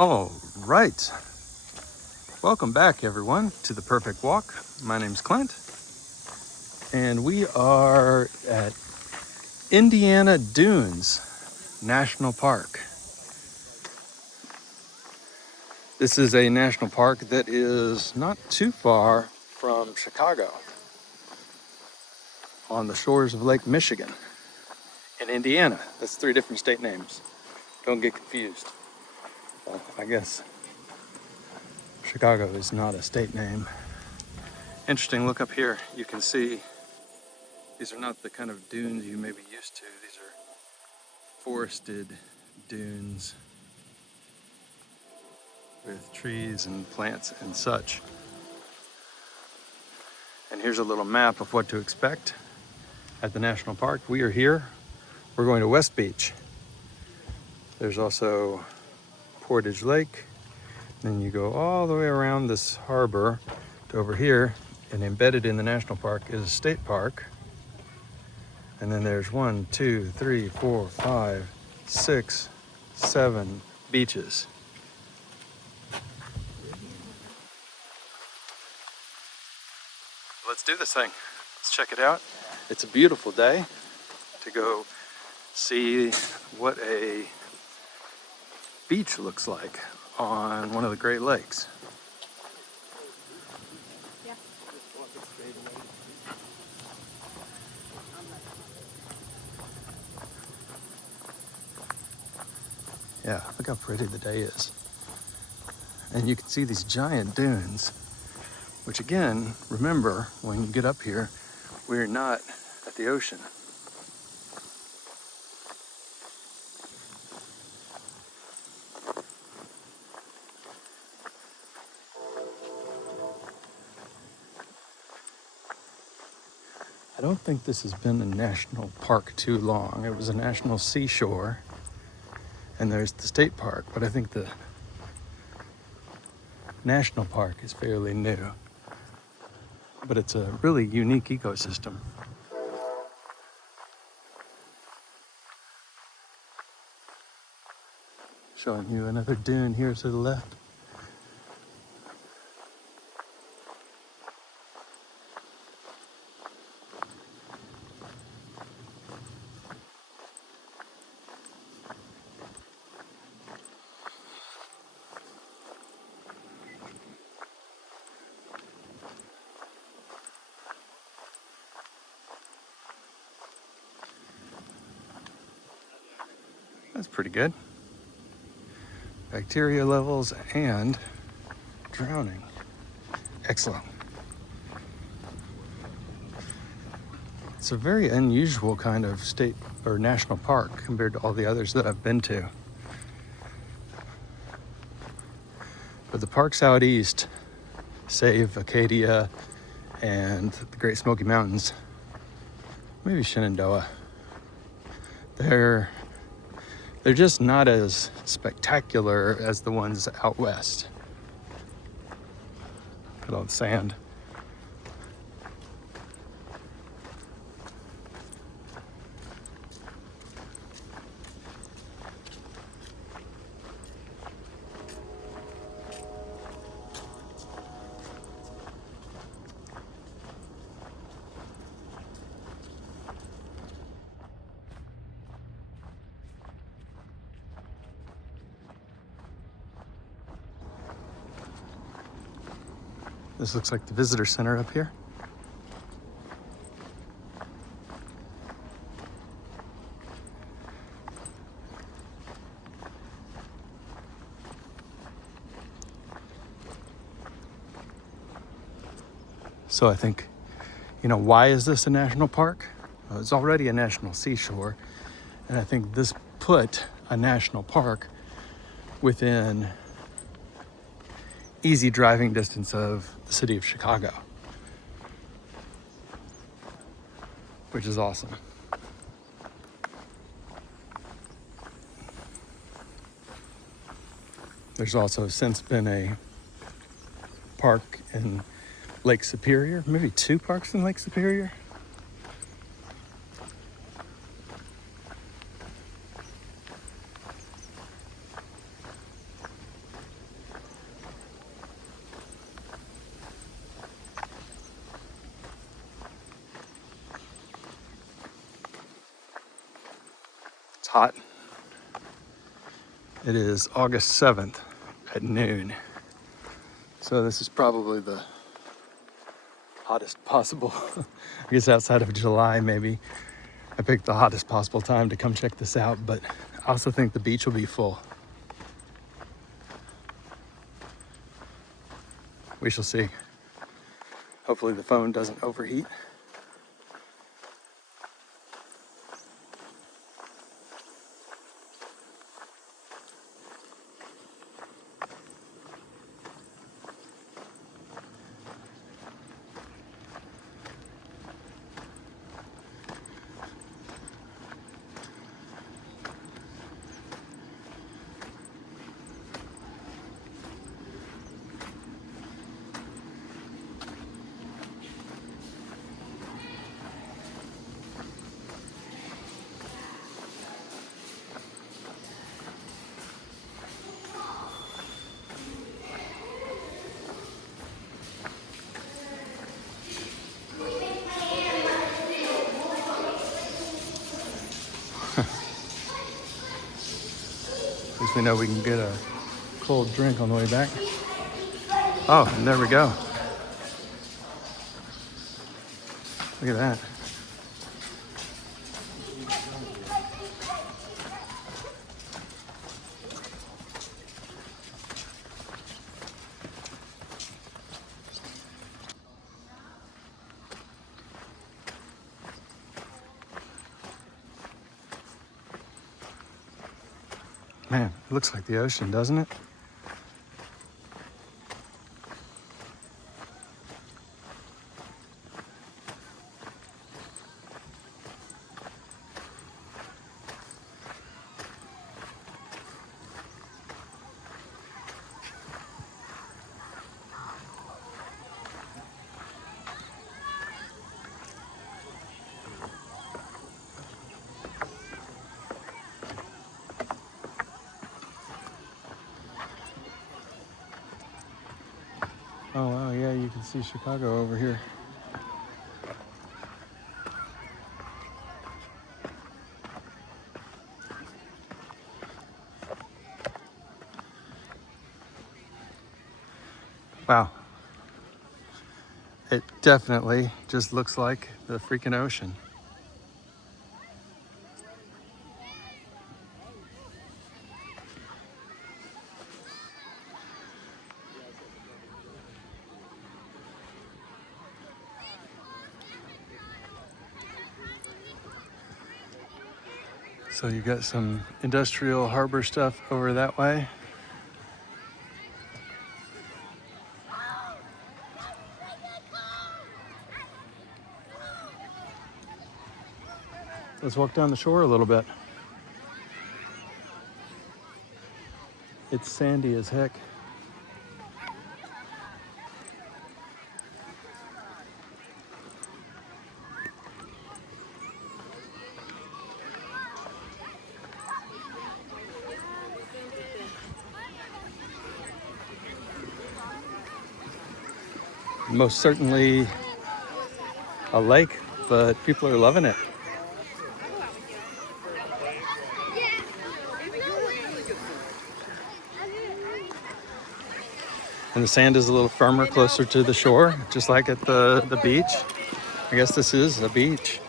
All right. Welcome back, everyone, to The Perfect Walk. My name's Clint, and we are at Indiana Dunes National Park. This is a national park that is not too far from Chicago, on the shores of Lake Michigan in Indiana. That's 3 different state names. Don't get confused. I guess Chicago is not a state name. Interesting, look up here. You can see these are not the kind of dunes you may be used to. These are forested dunes with trees and plants and such. And here's a little map of what to expect at the national park. We are here. We're going to West Beach. There's also Portage Lake. Then you go all the way around this harbor to over here, and embedded in the national park is a state park. And then there's 1, 2, 3, 4, 5, 6, 7 beaches. Let's do this thing. Let's check it out. It's a beautiful day to go see what a beach looks like on one of the Great Lakes. Yeah, look how pretty the day is. And you can see these giant dunes, which again, remember, when you get up here, we're not at the ocean. I don't think this has been a national park too long. It was a national seashore, and there's the state park, but I think the national park is fairly new. But it's a really unique ecosystem. Showing you another dune here to the left. That's pretty good. Bacteria levels and drowning. Excellent. It's a very unusual kind of state or national park compared to all the others that I've been to. But the parks out east, save Acadia and the Great Smoky Mountains, maybe Shenandoah, they're just not as spectacular as the ones out west. Look at all the sand. This looks like the visitor center up here. So I think, why is this a national park? Well, it's already a national seashore, and I think this put a national park within easy driving distance of the city of Chicago, which is awesome. There's also since been a park in Lake Superior, maybe 2 parks in Lake Superior. hot. It is August 7th at noon. So this is probably the hottest possible, I guess outside of July maybe. I picked the hottest possible time to come check this out, but I also think the beach will be full. We shall see. Hopefully the phone doesn't overheat. At least we know we can get a cold drink on the way back. Oh, and there we go. Look at that. Man, it looks like the ocean, doesn't it? Oh wow, yeah, you can see Chicago over here. Wow. It definitely just looks like the freaking ocean. So you got some industrial harbor stuff over that way. Let's walk down the shore a little bit. It's sandy as heck. Most certainly a lake, but people are loving it. And the sand is a little firmer closer to the shore, just like at the beach. I guess this is a beach.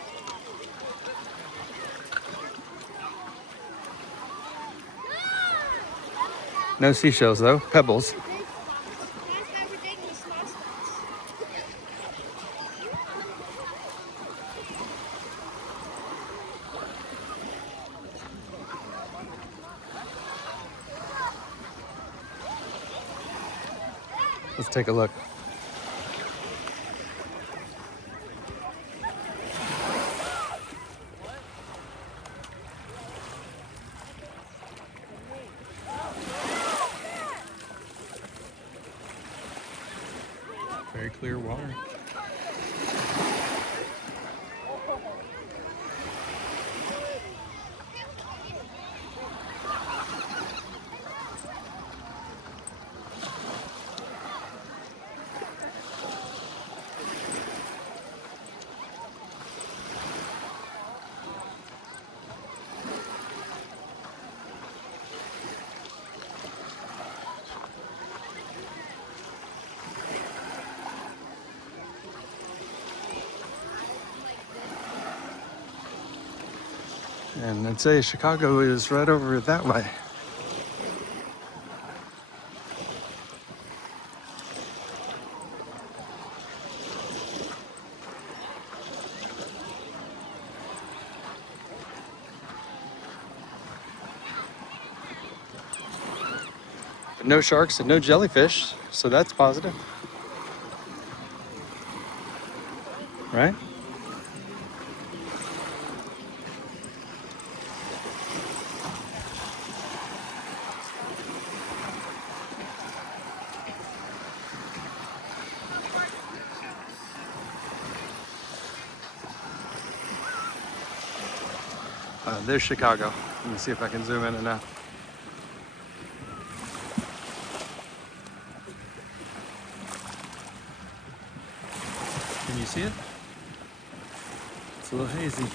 No seashells though, pebbles. Let's take a look. Very clear water. And I'd say Chicago is right over that way. But no sharks and no jellyfish, so that's positive, right? There's Chicago. Let me see if I can zoom in enough. Can you see it? It's a little hazy.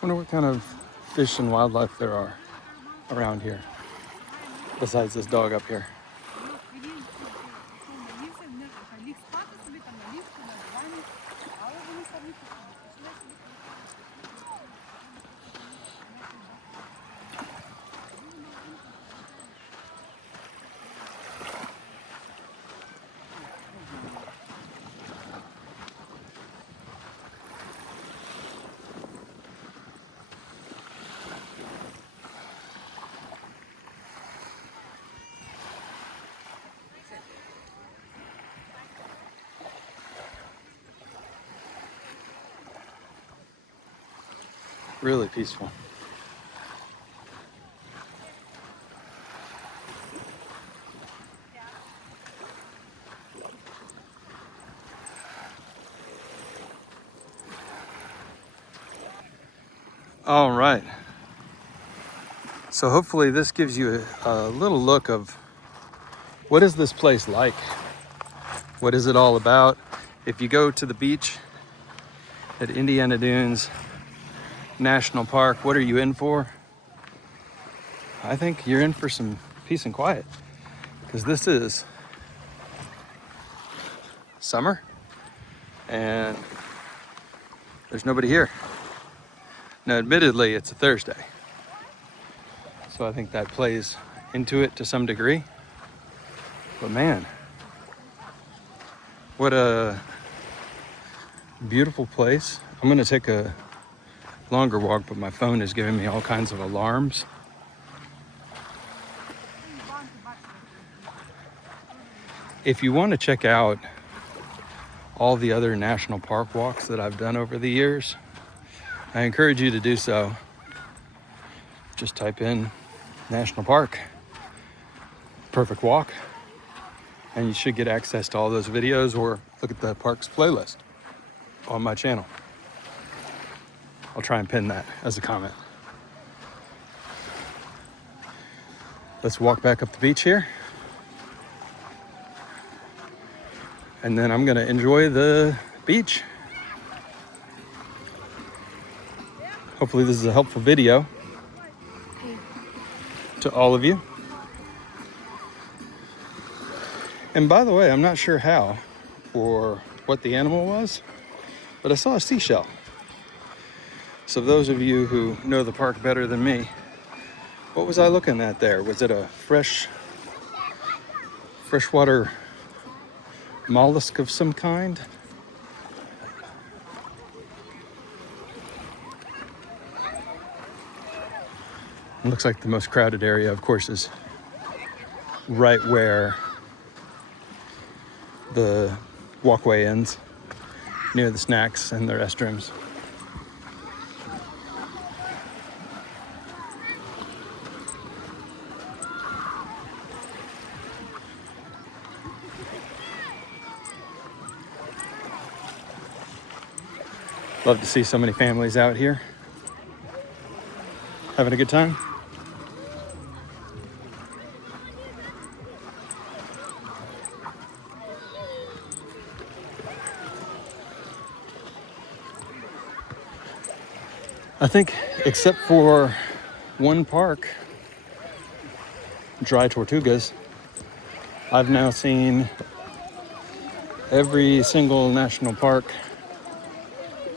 I wonder what kind of fish and wildlife there are around here, besides this dog up here. Really peaceful. All right. So hopefully this gives you a little look of what is this place like? What is it all about? If you go to the beach at Indiana Dunes National Park, what are you in for? I think you're in for some peace and quiet, because this is summer and there's nobody here. Now, admittedly, it's a Thursday, so I think that plays into it to some degree. But man, what a beautiful place. I'm gonna take a longer walk, but my phone is giving me all kinds of alarms. If you want to check out all the other national park walks that I've done over the years, I encourage you to do so. Just type in national park, perfect walk, and you should get access to all those videos, or look at the parks playlist on my channel. I'll try and pin that as a comment. Let's walk back up the beach here. And then I'm gonna enjoy the beach. Hopefully this is a helpful video to all of you. And by the way, I'm not sure how or what the animal was, but I saw a seashell. So those of you who know the park better than me, what was I looking at there? Was it a freshwater mollusk of some kind? It looks like the most crowded area, of course, is right where the walkway ends, near the snacks and the restrooms. Love to see so many families out here having a good time. I think, except for one park, Dry Tortugas, I've now seen every single national park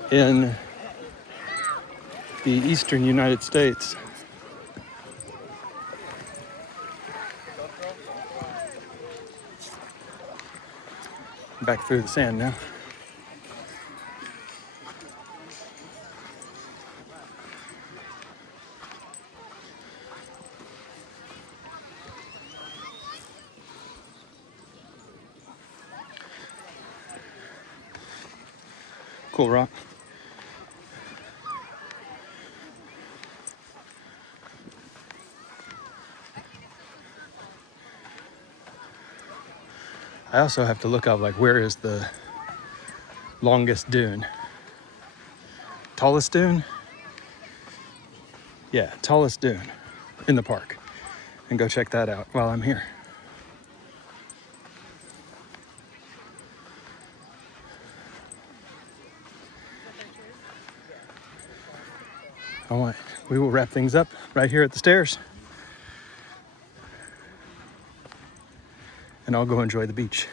in the eastern United States. Back through the sand now. Cool rock. I also have to look up, like, where is the longest dune? Tallest dune? Yeah, tallest dune in the park. And go check that out while I'm here. We will wrap things up right here at the stairs. And I'll go enjoy the beach.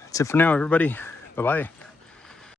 That's it for now, everybody. Bye-bye.